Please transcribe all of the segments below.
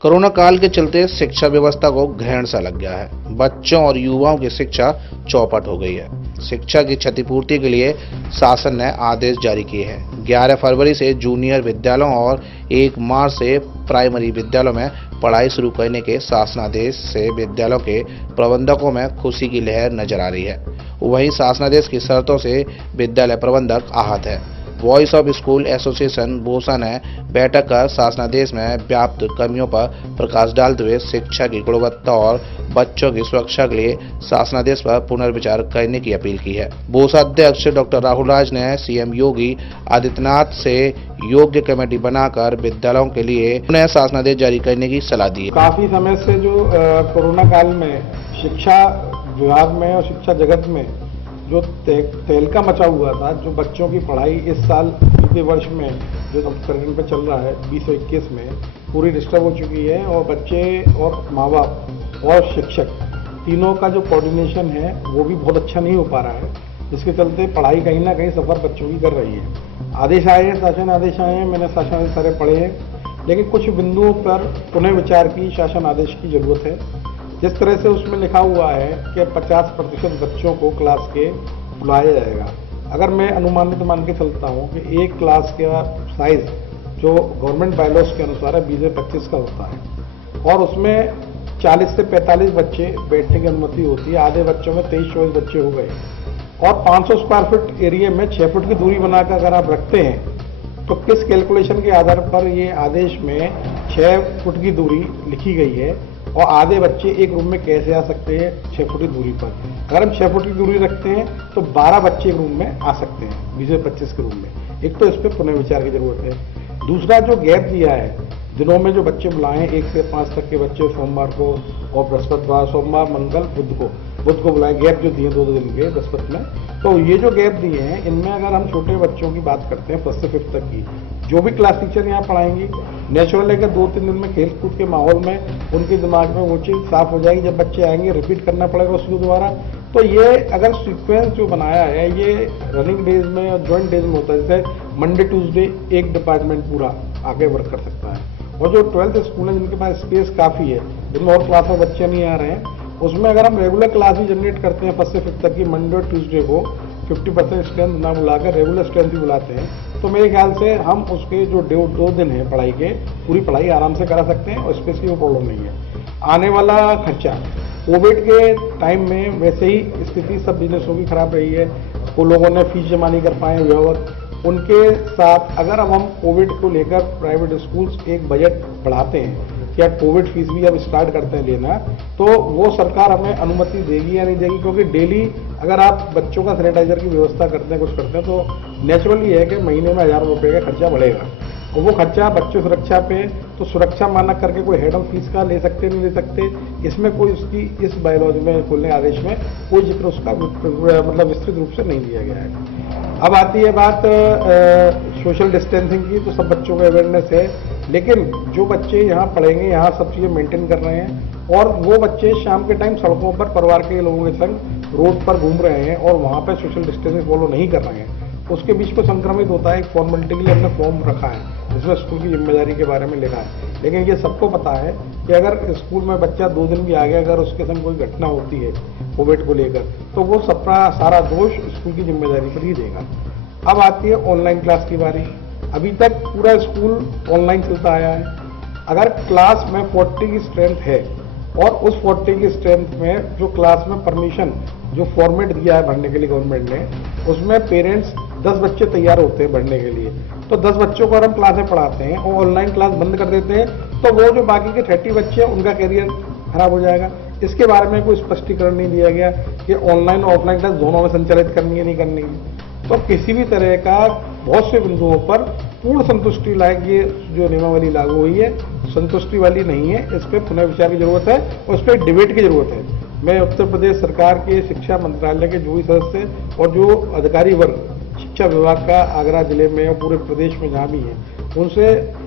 Corona काल के चलते शिक्षा व्यवस्था को ग्रहण सा लग गया है। बच्चों और युवाओं की शिक्षा चौपट हो गई है। शिक्षा की क्षतिपूर्ति के लिए शासन ने आदेश जारी किए हैं। 11 फरवरी से जूनियर विद्यालयों और 1 मार्च से प्राइमरी विद्यालयों में पढ़ाई शुरू करने के शासनादेश से विद्यालयों के प्रबंधकों में खुशी की लहर नजर आ रही है। वहीं शासनादेश की शर्तों से विद्यालय प्रबंधक आहत है। वॉइस ऑफ स्कूल एसोसिएशन बोसा ने बैठक कर शासनादेश में व्याप्त कमियों पर प्रकाश डालते हुए शिक्षा की गुणवत्ता और बच्चों की सुरक्षा के लिए शासनादेश पर पुनर्विचार करने की अपील की है। बोसा अध्यक्ष डॉक्टर राहुल राज ने सीएम योगी आदित्यनाथ से योग्य कमेटी बनाकर विद्यालयों के लिए पुनः शासनादेश जारी करने की सलाह दी है। काफी समय से जो कोरोना काल में शिक्षा विभाग में और शिक्षा जगत में जो तहलका मचा हुआ था, जो बच्चों की पढ़ाई इस साल वित्तीय वर्ष में जो करंट पे चल रहा है 2021 में पूरी डिस्टर्ब हो चुकी है और बच्चे और माँ बाप और शिक्षक तीनों का जो कोऑर्डिनेशन है वो भी बहुत अच्छा नहीं हो पा रहा है, जिसके चलते पढ़ाई कहीं ना कहीं सफर बच्चों की कर रही है। आदेश आए हैं, शासन आदेश आए हैं, मैंने शासन आदेश सारे पढ़े हैं, लेकिन कुछ बिंदुओं पर पुनः विचार की शासन आदेश की जरूरत है। जिस तरह से उसमें लिखा हुआ है कि 50% बच्चों को क्लास के बुलाया जाएगा। अगर मैं अनुमानित मान के चलता हूँ कि एक क्लास का साइज जो गवर्नमेंट बायलॉज के अनुसार है 20 से 25 का होता है और उसमें 40 से 45 बच्चे बैठने की अनुमति होती है। आधे बच्चों में 23-24 बच्चे हो गए और 500 स्क्वायर फुट एरिया में 6 फुट की दूरी बनाकर अगर आप रखते हैं तो किस कैलकुलेशन के आधार पर ये आदेश में 6 फुट की दूरी लिखी गई है और आधे बच्चे एक रूम में कैसे आ सकते हैं 6 फुट की दूरी पर? अगर हम 6 फुट की दूरी रखते हैं तो 12 बच्चे एक रूम में आ सकते हैं 20 से 25 के रूम में। एक तो इस पर पुनः विचार की जरूरत है। दूसरा जो गैप दिया है दिनों में, जो बच्चे बुलाए 1 से 5 तक के बच्चे सोमवार को और बृहस्पतिवार, सोमवार, मंगल, बुध को बुलाए, गैप जो दिए 2 दिन के बृहस्पति में, तो ये जो गैप दिए हैं इनमें अगर हम छोटे बच्चों की बात करते हैं 1st से 5th तक की, जो भी क्लास टीचर यहाँ पढ़ाएंगी नेचुरल है कि 2-3 दिन में खेल कूद के माहौल में उनके दिमाग में वो चीज़ साफ हो जाएगी। जब बच्चे आएंगे रिपीट करना पड़ेगा उसको दोबारा। तो ये अगर सीक्वेंस जो बनाया है ये रनिंग डेज में और ज्वाइंट डेज में होता है, जैसे मंडे ट्यूसडे एक डिपार्टमेंट पूरा आगे वर्क कर सकता है और जो 12th स्कूल है जिनके पास स्पेस काफ़ी है, जिनमें और क्लास में बच्चे नहीं आ रहे हैं, उसमें अगर हम रेगुलर क्लास भी जनरेट करते हैं 1st से 5th तक की मंडे और ट्यूसडे को 50% स्ट्रेंथ ना बुलाकर रेगुलर स्ट्रेंथ भी बुलाते हैं, तो मेरे ख्याल से हम उसके जो 2 दिन है पढ़ाई के, पूरी पढ़ाई आराम से करा सकते हैं और स्पेस की कोई प्रॉब्लम नहीं है। आने वाला खर्चा कोविड के टाइम में वैसे ही स्थिति सब बिजनेसों की खराब रही है, वो लोगों ने फीस जमा नहीं कर पाए अभिभावक, उनके साथ अगर अब हम कोविड को लेकर प्राइवेट स्कूल्स एक बजट बढ़ाते हैं या कोविड फीस भी अब स्टार्ट करते हैं लेना, तो वो सरकार हमें अनुमति देगी या नहीं देगी, क्योंकि डेली अगर आप बच्चों का सैनिटाइजर की व्यवस्था करते हैं, कुछ करते हैं, तो नेचुरली है कि महीने में 1000 रुपये का खर्चा बढ़ेगा और वो खर्चा बच्चों सुरक्षा पे, तो सुरक्षा मानक करके कोई हेड ऑफ फीस का ले सकते नहीं ले सकते, इसमें कोई उसकी इस बायोलॉजी में खुलने आदेश में कोई जिक्र उसका मतलब विस्तृत रूप से नहीं दिया गया है। अब आती है बात सोशल डिस्टेंसिंग की, तो सब बच्चों को अवेयरनेस है, लेकिन जो बच्चे यहाँ पढ़ेंगे यहाँ सब चीज़ें मेंटेन कर रहे हैं और वो बच्चे शाम के टाइम सड़कों पर परिवार के लोगों के संग रोड पर घूम रहे हैं और वहाँ पर सोशल डिस्टेंसिंग फॉलो नहीं कर रहे हैं, उसके बीच में संक्रमित होता है। एक फॉर्मेलिटी के लिए हमने फॉर्म रखा है जिसमें स्कूल की जिम्मेदारी के बारे में लिखा है, लेकिन ये सबको पता है कि अगर स्कूल में बच्चा 2 दिन भी आ गया, अगर उसके संग कोई घटना होती है कोविड को लेकर, तो वो सबका सारा दोष स्कूल की जिम्मेदारी पर ही देगा। अब आती है ऑनलाइन क्लास की बारी। अभी तक पूरा स्कूल ऑनलाइन चलता आया है। अगर क्लास में 40 की स्ट्रेंथ है और उस 40 की स्ट्रेंथ में जो क्लास में परमिशन जो फॉर्मेट दिया है भरने के लिए गवर्नमेंट ने, उसमें पेरेंट्स 10 बच्चे तैयार होते हैं भरने के लिए, तो 10 बच्चों को अगर हम क्लास में पढ़ाते हैं और ऑनलाइन क्लास बंद कर देते हैं, तो वो जो बाकी के 30 बच्चे हैं उनका कैरियर खराब हो जाएगा। इसके बारे में कोई स्पष्टीकरण नहीं दिया गया कि ऑनलाइन और ऑफलाइन क्लास दोनों में संचालित करनी है नहीं करनी है। तो किसी भी तरह का बहुत से बिंदुओं पर पूर्ण संतुष्टि लायक ये जो नियमावली लागू हुई है संतुष्टि वाली नहीं है, इस पर पुनः विचार की जरूरत है और इस पर डिबेट की जरूरत है। मैं उत्तर प्रदेश सरकार के शिक्षा मंत्रालय के जो भी सदस्य और जो अधिकारी वर्ग शिक्षा विभाग का आगरा जिले में और पूरे प्रदेश में जहाँ भी है, उनसे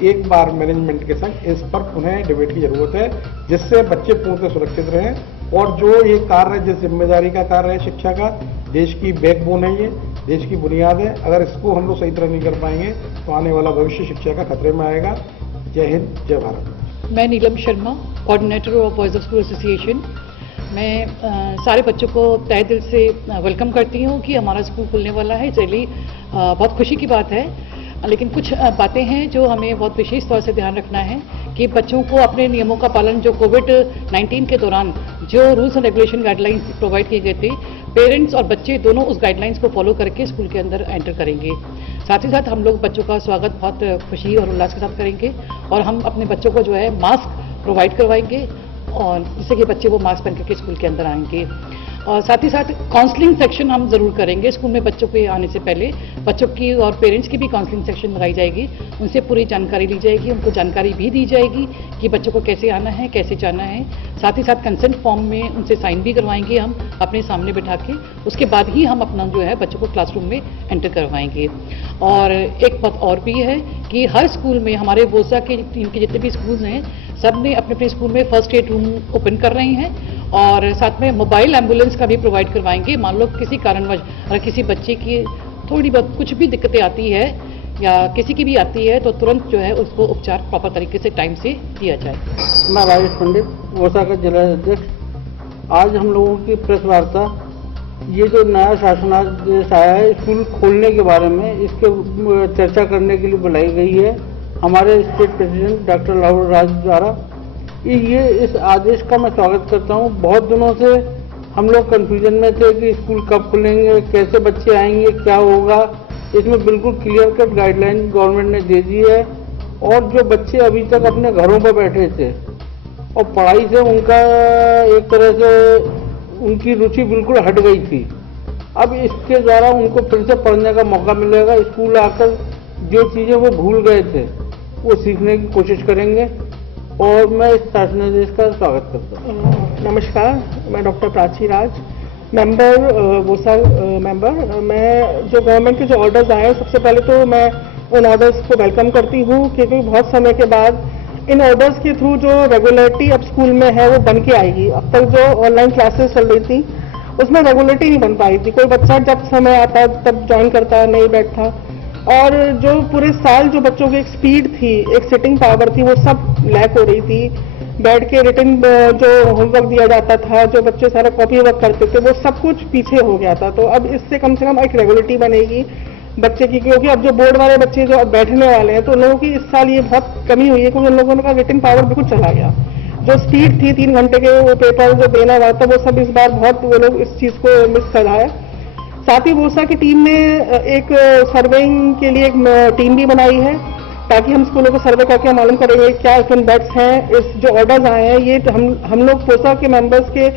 एक बार मैनेजमेंट के संग इस पर पुनः डिबेट की जरूरत है, जिससे बच्चे पूर्णतः सुरक्षित रहें और जो ये कार्य जिस जिम्मेदारी का कार्य है शिक्षा का, देश की बैकबोन है, ये देश की बुनियाद है, अगर इसको हम लोग सही तरह नहीं कर पाएंगे तो आने वाला भविष्य शिक्षा का खतरे में आएगा। जय हिंद, जय भारत। मैं Neelam Sharma, coordinator of voice of school association. मैं सारे बच्चों को तहे दिल से वेलकम करती हूँ कि हमारा स्कूल खुलने वाला है। चलिए बहुत खुशी की बात है, लेकिन कुछ बातें हैं जो हमें बहुत विशेष तौर से ध्यान रखना है कि बच्चों को अपने नियमों का पालन, जो कोविड-19 के दौरान जो rules and regulation guidelines provide किए गए थे, पेरेंट्स और बच्चे दोनों उस गाइडलाइंस को फॉलो करके स्कूल के अंदर एंटर करेंगे। साथ ही साथ हम लोग बच्चों का स्वागत बहुत खुशी और उल्लास के साथ करेंगे और हम अपने बच्चों को जो है मास्क प्रोवाइड करवाएंगे और जिससे कि बच्चे वो मास्क पहन करके स्कूल के अंदर आएंगे। और साथ ही साथ काउंसलिंग सेक्शन हम जरूर करेंगे स्कूल में। बच्चों के आने से पहले बच्चों की और पेरेंट्स की भी काउंसलिंग सेक्शन लगाई जाएगी, उनसे पूरी जानकारी ली जाएगी, उनको जानकारी भी दी जाएगी कि बच्चों को कैसे आना है, कैसे जाना है। साथ ही साथ कंसेंट फॉर्म में उनसे साइन भी करवाएंगे हम अपने सामने बिठा के, उसके बाद ही हम अपना जो है बच्चों को क्लासरूम में एंटर करवाएंगे। और एक बात और भी है कि हर स्कूल में हमारे वोसा के टीम के जितने भी स्कूल्स हैं, सब ने अपने अपने स्कूल में फर्स्ट एड रूम ओपन कर रहे हैं और साथ में मोबाइल एम्बुलेंस का भी प्रोवाइड करवाएंगे। मान लो किसी कारणवश अगर किसी बच्चे की थोड़ी बहुत कुछ भी दिक्कतें आती है या किसी की भी आती है तो तुरंत जो है उसको उपचार प्रॉपर तरीके से टाइम से दिया जाए। मैं राजेश पंडित, वोसा का जिला अध्यक्ष। आज हम लोगों की प्रेस वार्ता ये जो नया शासनादेश आया है स्कूल खोलने के बारे में, इसके चर्चा करने के लिए बुलाई गई है हमारे स्टेट प्रेसिडेंट डॉक्टर लाहौर राज द्वारा। ये इस आदेश का मैं स्वागत करता हूँ। बहुत दिनों से हम लोग कंफ्यूजन में थे कि स्कूल कब खुलेंगे, कैसे बच्चे आएंगे, क्या होगा। इसमें बिल्कुल क्लियर कट गाइडलाइन गवर्नमेंट ने दे दी है और जो बच्चे अभी तक अपने घरों पर बैठे थे और पढ़ाई से उनका एक तरह से उनकी रुचि बिल्कुल हट गई थी, अब इसके द्वारा उनको फिर से पढ़ने का मौका मिलेगा। स्कूल आकर जो चीज़ें वो भूल गए थे वो सीखने की कोशिश करेंगे और मैं इस शासनादेश का स्वागत करता हूँ। नमस्कार, मैं डॉक्टर प्राची राज, मेंबर वोसा मेंबर। मैं जो गवर्नमेंट के जो ऑर्डर्स आए हैं, सबसे पहले तो मैं उन ऑर्डर्स को वेलकम करती हूँ क्योंकि बहुत समय के बाद इन ऑर्डर्स के थ्रू जो रेगुलरिटी अब स्कूल में है वो बन के आएगी। अब तक जो ऑनलाइन क्लासेस चल रही थी उसमें रेगुलरिटी नहीं बन पाई थी। कोई बच्चा जब समय आता तब ज्वाइन करता, नहीं बैठता, और जो पूरे साल जो बच्चों की एक स्पीड थी, एक सिटिंग पावर थी, वो सब लैक हो रही थी। बैठ के रिटन जो होमवर्क दिया जाता था, जो बच्चे सारा कॉपी वर्क करते थे, वो सब कुछ पीछे हो गया था। तो अब इससे कम से कम एक रेगुलरिटी बनेगी बच्चे की, क्योंकि अब जो बोर्ड वाले बच्चे जो अब बैठने वाले हैं तो उन लोगों की इस साल ये बहुत कमी हुई है क्योंकि उन लोगों का रिटन पावर बिल्कुल चला गया। जो स्पीड थी 3 घंटे के वो पेपर जो देना हुआ था, वो सब इस बार बहुत वो लोग इस चीज़ को मिस कर रहा है। साथ ही वोसा की टीम ने एक सर्वेइंग के लिए एक टीम भी बनाई है ताकि हम स्कूलों को सर्वे करके मालूम करेंगे क्या इसमें बेट्स हैं। इस जो ऑर्डर्स आए हैं ये हम लोग वोसा के मेंबर्स के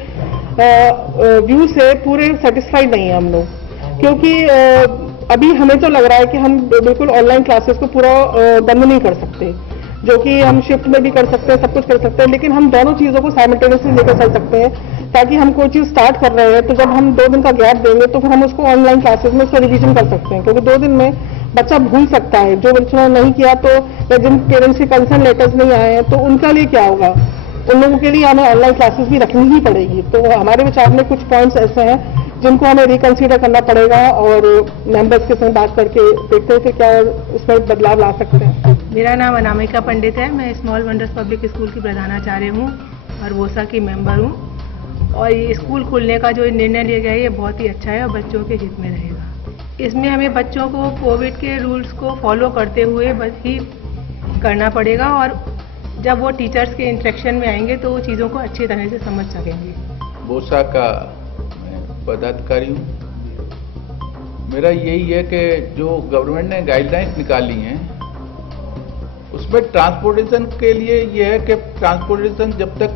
व्यू से पूरे सेटिस्फाइड नहीं है हम लोग, क्योंकि अभी हमें तो लग रहा है कि हम बिल्कुल ऑनलाइन क्लासेस को पूरा बंद नहीं कर सकते, जो कि हम शिफ्ट में भी कर सकते हैं, सब कुछ कर सकते हैं, लेकिन हम दोनों चीज़ों को साइमल्टेनियसली लेकर चल सकते हैं ताकि हम कोई चीज़ स्टार्ट कर रहे हैं तो जब हम 2 दिन का गैप देंगे तो फिर हम उसको ऑनलाइन क्लासेस में उसको रिविजन कर सकते हैं, क्योंकि 2 दिन में बच्चा भूल सकता है। जो बच्चों ने नहीं किया तो या जिन पेरेंट्स के कंसर्न लेटर्स नहीं आए हैं तो उनका लिए क्या होगा, उन लोगों के लिए हमें ऑनलाइन क्लासेस भी रखनी ही पड़ेगी। तो हमारे विचार में कुछ पॉइंट्स ऐसे हैं जिनको हमें रिकंसीडर करना पड़ेगा और मेंबर्स के साथ बात करके देखते हैं कि क्या इसमें बदलाव ला सकते हैं। मेरा नाम अनामिका पंडित है, मैं स्मॉल वंडर्स पब्लिक स्कूल की प्रधानाचार्य हूँ और वोसा की मेंबर हूँ। और ये स्कूल खुलने का जो निर्णय लिया गया है ये बहुत ही अच्छा है और बच्चों के हित में रहेगा। इसमें हमें बच्चों को कोविड के रूल्स को फॉलो करते हुए बस ही करना पड़ेगा और जब वो टीचर्स के इंटरेक्शन में आएंगे तो वो चीज़ों को अच्छी तरह से समझ सकेंगे। वोसा का मैं पदाधिकारी हूँ। मेरा यही है कि जो गवर्नमेंट ने गाइडलाइंस निकाली हैं उसमें ट्रांसपोर्टेशन के लिए ये है कि ट्रांसपोर्टेशन जब तक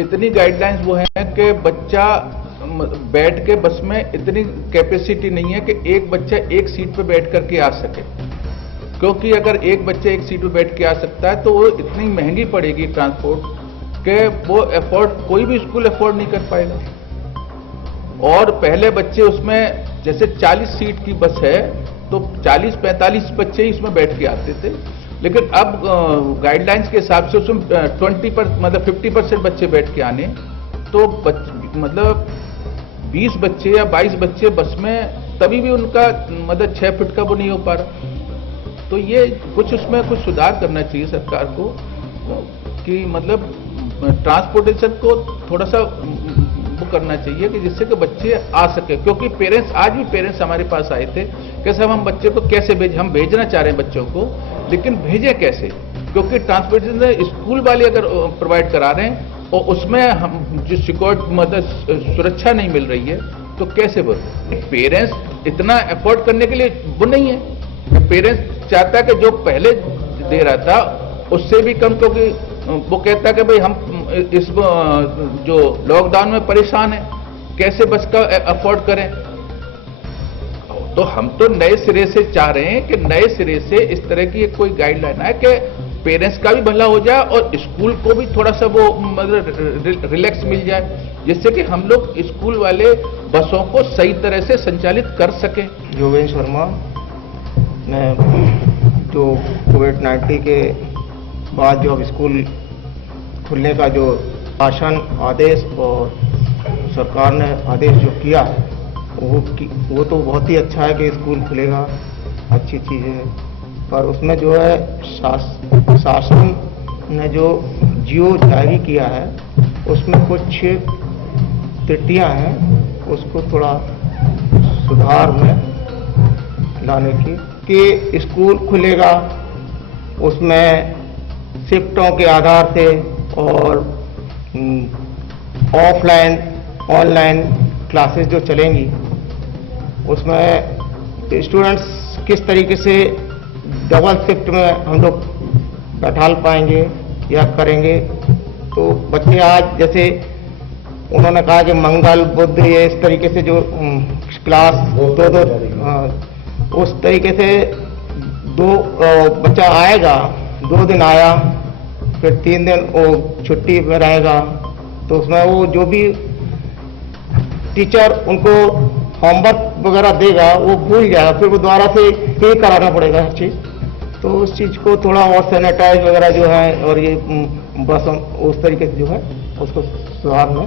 इतनी गाइडलाइंस वो हैं कि बच्चा बैठ के बस में इतनी कैपेसिटी नहीं है कि एक बच्चा एक सीट पे बैठ करके आ सके, क्योंकि अगर एक बच्चा एक सीट पे बैठ के आ सकता है तो वो इतनी महंगी पड़ेगी ट्रांसपोर्ट कि वो अफोर्ड कोई भी स्कूल अफोर्ड नहीं कर पाएगा। और पहले बच्चे उसमें जैसे 40 सीट की बस है तो 40-45 बच्चे ही उसमें बैठ के आते थे, लेकिन अब गाइडलाइंस के हिसाब से उसमें 50% बच्चे बैठ के आने, तो मतलब 20 बच्चे या 22 बच्चे बस में, तभी भी उनका 6 फीट का वो नहीं हो पा रहा। तो ये कुछ उसमें कुछ सुधार करना चाहिए सरकार को कि मतलब ट्रांसपोर्टेशन को थोड़ा सा वो करना चाहिए कि जिससे कि बच्चे आ सके, क्योंकि पेरेंट्स, आज भी पेरेंट्स हमारे पास आए थे कि साहब हम बच्चे को कैसे भेजें, हम भेजना चाह रहे हैं बच्चों को, लेकिन भेजें कैसे, क्योंकि ट्रांसपोर्टेशन स्कूल वाले अगर प्रोवाइड करा रहे हैं और उसमें हम जो सिक्योरिटी मतलब सुरक्षा नहीं मिल रही है तो कैसे वो पेरेंट्स इतना एफोर्ड करने के लिए वो नहीं है। पेरेंट्स चाहता है कि जो पहले दे रहा था उससे भी कम, क्योंकि वो कहता है कि भाई हम इस जो लॉकडाउन में परेशान है, कैसे बस का अफोर्ड करें। तो हम तो नए सिरे से चाह रहे हैं कि नए सिरे से इस तरह की कोई गाइडलाइन है कि पेरेंट्स का भी भला हो जाए और स्कूल को भी थोड़ा सा वो मतलब रिलैक्स मिल जाए, जिससे कि हम लोग स्कूल वाले बसों को सही तरह से संचालित कर सकें। योगेश वर्मा, मैं जो कोविड-19 के बाद जो अब स्कूल खुलने का जो शासन आदेश और सरकार ने आदेश जो किया है वो तो बहुत ही अच्छा है कि स्कूल खुलेगा, अच्छी चीज़ है, पर उसमें जो है शासन ने जो जियो जारी किया है उसमें कुछ त्रुटियां हैं, उसको थोड़ा सुधार में लाने की कि स्कूल खुलेगा उसमें शिफ्टों के आधार से और ऑफलाइन ऑनलाइन क्लासेस जो चलेंगी उसमें स्टूडेंट्स किस तरीके से डबल शिफ्ट में हम लोग बैठा पाएंगे या करेंगे। तो बच्चे आज जैसे उन्होंने कहा कि मंगल बुध ये इस तरीके से जो क्लास दो उस तरीके से बच्चा आएगा, 2 दिन आया फिर 3 दिन वो छुट्टी में रहेगा, तो उसमें वो जो भी टीचर उनको होमवर्क वगैरह देगा वो भूल जाएगा, फिर वो दोबारा से पे कराना पड़ेगा हर चीज़। तो उस चीज़ को थोड़ा और सैनिटाइज वगैरह जो है और ये बस उस तरीके से जो है उसको सुधार में